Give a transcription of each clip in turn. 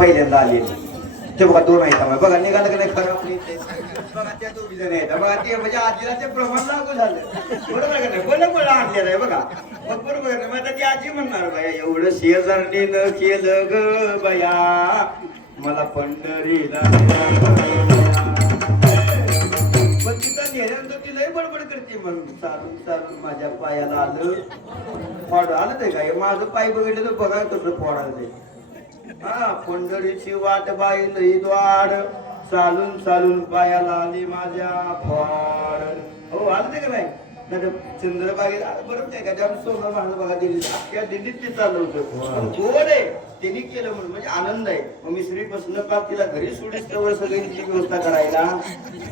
पहिल्यांदा आलेली. ते बघा दोन आहेत बघा निघालं की नाही खरं आपली बघा त्या दोघी जण आहेत. बघा ते म्हणजे आजीला ते प्रमाण लागू झालं. बरोबर का नाही? बोला बोला आणलेलं आहे बघा. मग बरोबर नाही? मग ती आजी म्हणणार बाया एवढं शेजारणीनं केलं ग बया. मला पंढरीला पण तिथं नेल्यानंतर ती लय बडबड करते. म्हणून चालून चालून माझ्या पायाला आलं. फॉड आलं ते काय? माझं पाय बघितलं तर बघा कसं फोडायला हा पंढरीची वाट बाई द्वाड चालून चालून पायाला आली माझ्या फॉड. हो आलं ते का नाही? चंद्रबागेत आलं बरोबर आहे का? त्या सोनं माझं बघा दिल्लीत अख्ख्या दिल्लीत ते चाललं होतं. गोड आहे? त्यांनी केलं म्हणून. म्हणजे आनंद आहे. मग मी श्री बसणं का तिला घरी सोडीस तवर सगळी तिची व्यवस्था करायला.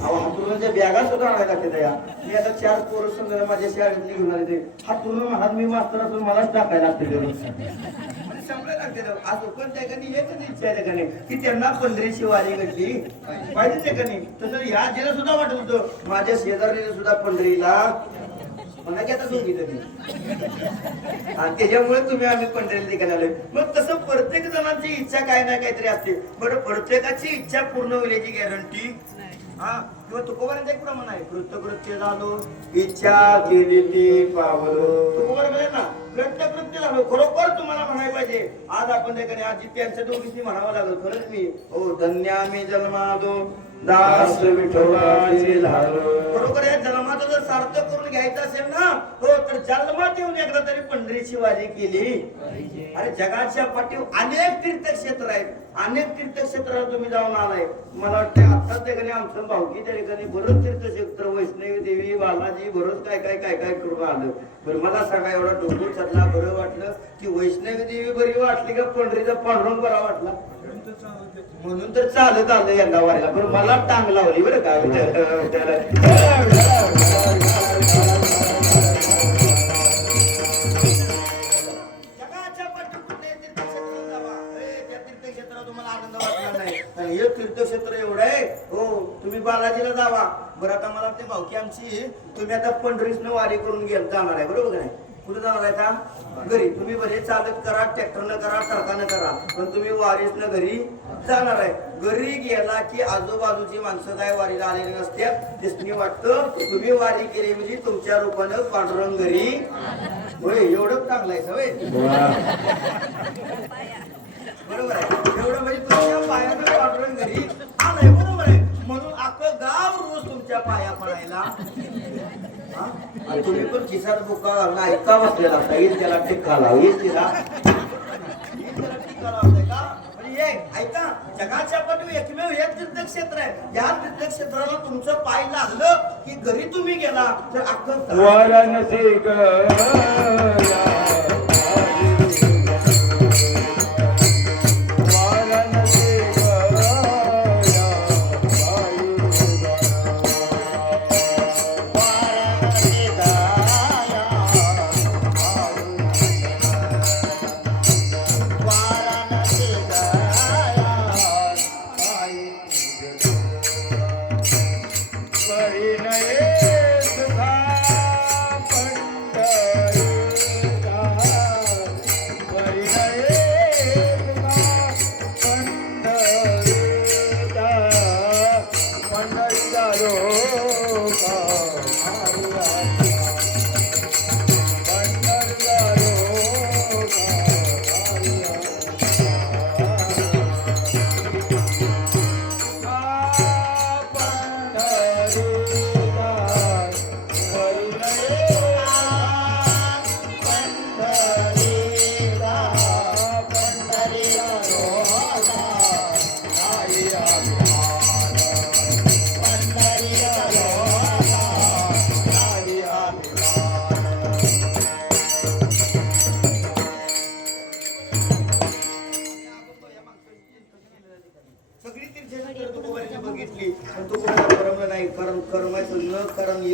अहो हातूरच्या बॅगा सुद्धा आणायला लागते त्या. मी आता चार पोरं समजा माझ्या शाळेतली घेऊन आले ते. हातून हात मी मास्तर असून मलाच टाकायला लागते केलं असं कोणत्या ना. एकच इच्छा आहे की त्यांना पंढरीची वारी घडली पाहिजे त्या तसं ह्या आजीला सुद्धा वाटत होतं माझ्या शेजारीने सुद्धा पंढरीला म्हणा की आता दोघी तरी. आणि त्याच्यामुळे तुम्ही आम्ही पंढरीला निघाले आलोय मग तसं प्रत्येक जणांची इच्छा काय ना काहीतरी असते. बरं प्रत्येकाची इच्छा पूर्ण होण्याची गॅरंटी हा किंवा तुकोबारांचा एक प्रमाण आहे. कृतकृत्य झालो इच्छा केली ती पावलो. तुकोबार ना कृत्य झालो. खरोखर तुम्हाला म्हणायला पाहिजे. आज आपण त्याकडे आज त्यांच्या दोघींनी म्हणावं लागलं खरंच मी. हो धन्य आम्ही जन्मादो. दास विठोबाचे झालो. बरोबर जन्माचं जर सार्थक करून घ्यायचं असेल ना हो तर जन्मात येऊन एकदा तरी पंढरीची वारी केली. अरे जगाच्या पाठीवर अनेक तीर्थक्षेत्र आहेत. अनेक तीर्थक्षेत्राला तुम्ही जाऊन आलाय. मला वाटतं आता त्या ठिकाणी आमचं भाऊकी त्या ठिकाणी बरंच तीर्थक्षेत्र वैष्णवी देवी बालाजी बरंच काय काय काय काय करून आलं? बरं मला सांगा एवढा डोंगर चढला बरं वाटलं की वैष्णवी देवी बरी वाटली का पंढरीचा पांडुरंग बरा वाटला? म्हणून तर चालत आलं यंदा वारीला. पण मला टांग लावली बरं का? तुम्हाला आनंद वाटणार नाही. आणि हे तीर्थक्षेत्र एवढं आहे. हो तुम्ही बालाजीला जावा. बरं आता मला ते भावकी आमची तुम्ही आता पंढरीसनं वारी करून गेल जाणार आहे. बरोबर नाही? कुठे जाणार आहे का घरी. तुम्ही बरे चालत करा ट्रॅक्टरनं करा ट्रकानं करा. पण तुम्ही वारीसनं घरी जाणार आहे. घरी गेला की आजूबाजूची माणसं काय वारीला आलेली नसतात दिसणी वाटतं तुम्ही वारी केली म्हणजे तुमच्या रूपानं पांडुरंग घरी होय एवढं चांगलं आहे सवय बरोबर आहे. आणि तुम्ही पण खिसात बुका घालून ऐका बसलेला असता येईल त्याला टिक्का लाव येईल तिला. ऐका जगाच्या पाठीवर एकमेव हे तीर्थक्षेत्र आहे. या तीर्थक्षेत्राला तुमचं पाय लागलं की घरी तुम्ही गेला तर अख्खं वाराणसी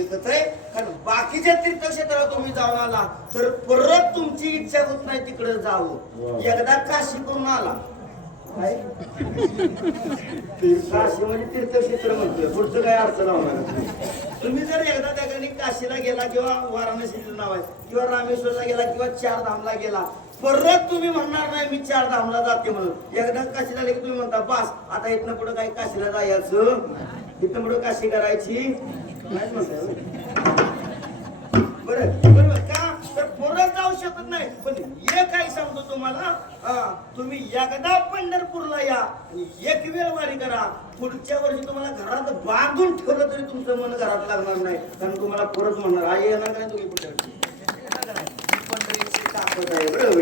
एकच आहे. कारण बाकीच्या तीर्थक्षेत्राला तुम्ही जाऊन आला तर परत तुमची इच्छा होत नाही तिकडे जावं. एकदा काशी करून आला. काशी म्हणजे तीर्थक्षेत्र म्हणतोय. पुढचं काय अर्थ लावणार तुम्ही जर एकदा त्या ठिकाणी काशीला गेला किंवा वाराणसीचं नाव आहे किंवा रामेश्वरला गेला किंवा चार धामला गेला परत तुम्ही म्हणणार नाही मी चार धामला जाते म्हणून. एकदा काशीला तुम्ही म्हणता बस आता इथनं पुढे काही काशीला जायचं? इथनं पुढे काशी करायची. बरं बरोबर का? तर जाऊ शकत नाही. पण हे काय सांगतो तुम्हाला? तुम्ही एकदा पंढरपूरला या आणि एक वेळ वारी करा. पुढच्या वर्षी तुम्हाला घरात बांधून ठेवलं तरी तुमचं मन घरात लागणार नाही. कारण तुम्हाला परत म्हणणार आई येणार नाही तुम्ही पुढच्या वर्षी? पंढरीची ताकद आहे. बरं,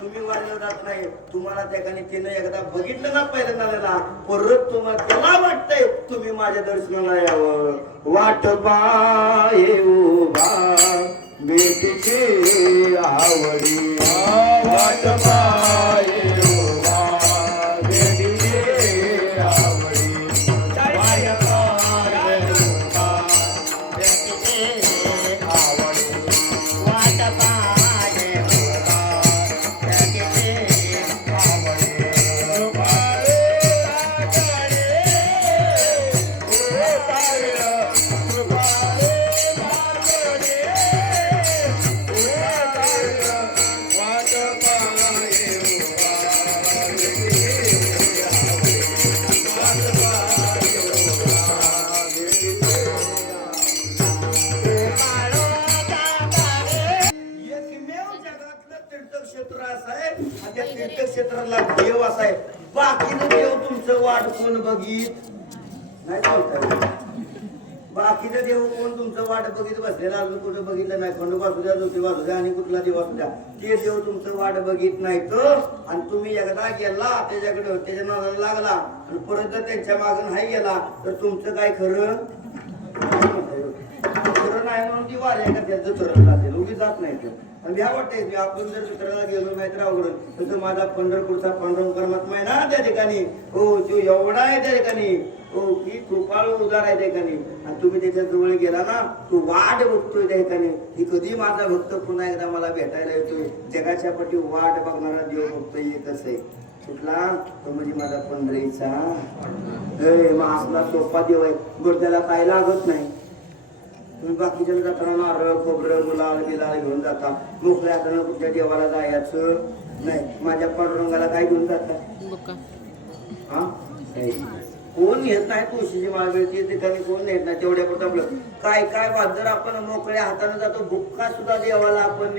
तुम्ही वाढलं जात नाही. तुम्हाला त्याने तिनं एकदा बघितलं ना पहिल्यांदा परत तुम्हाला त्याला वाटतंय तुम्ही माझ्या दर्शनाला यावं. वाट बा भेटीची बेटीची आवडी तीर्थक्षेत्र असं आहे आणि त्या तीर्थक्षेत्राला देव असा आहे बाकीचं देव तुमचं वाट कोण बघित? नाही बाकीचं देव कोण तुमचं वाट बघित? बसलेला अजून कुठं बघितलं नाही. खंडोबा असू द्या ज्योतिबा द्या आणि कुठला देव द्या. ते देव तुमचं वाट बघित नाही तर आणि तुम्ही एकदा गेला त्याच्याकडे त्याच्या नादाला लागला आणि परत जर त्यांच्या मागून नाही गेला तर तुमचं काय खरं? खरं म्हणून ती वाऱ्या का त्याचं चरण जाते उगी जात नाही तर आणि ह्या वाटते मी आपण जर चित्राला गेलो नाही तर अवघड तसं माझा पंढरपूरचा पांडुरंग परमात्मा आहे ना त्या ठिकाणी. हो तो एवढा आहे त्या ठिकाणी. हो की कृपाळू उदार आहे त्या ठिकाणी. आणि तुम्ही त्याच्याजवळ गेला ना तो वाट बघतोय त्या ठिकाणी. की कधी माझा भक्त पुन्हा एकदा मला भेटायला येतोय. जगाच्या पटी वाट बघणारा देव भक्त येत आहे कुठला? तो म्हणजे माझा पंढरीचा. असला सोपा देव आहे. गुडद्याला काय लागत नाही. तुम्ही बाकीच्या जाताना नारळ खोबरं गुलाल बिलाल घेऊन जाता. मोकळ्या हातानं कुठल्या देवाला जायचं नाही. माझ्या पांडुरंगाला काय घेऊन जाता? हा. कोण येत नाही तुळशीची माळ मिळते ठिकाणी कोण येत नाही? तेवढ्या पुरतं आपलं. काय काय वाद? जर आपण मोकळ्या हाताने जातो बुक्का सुद्धा देवाला आपण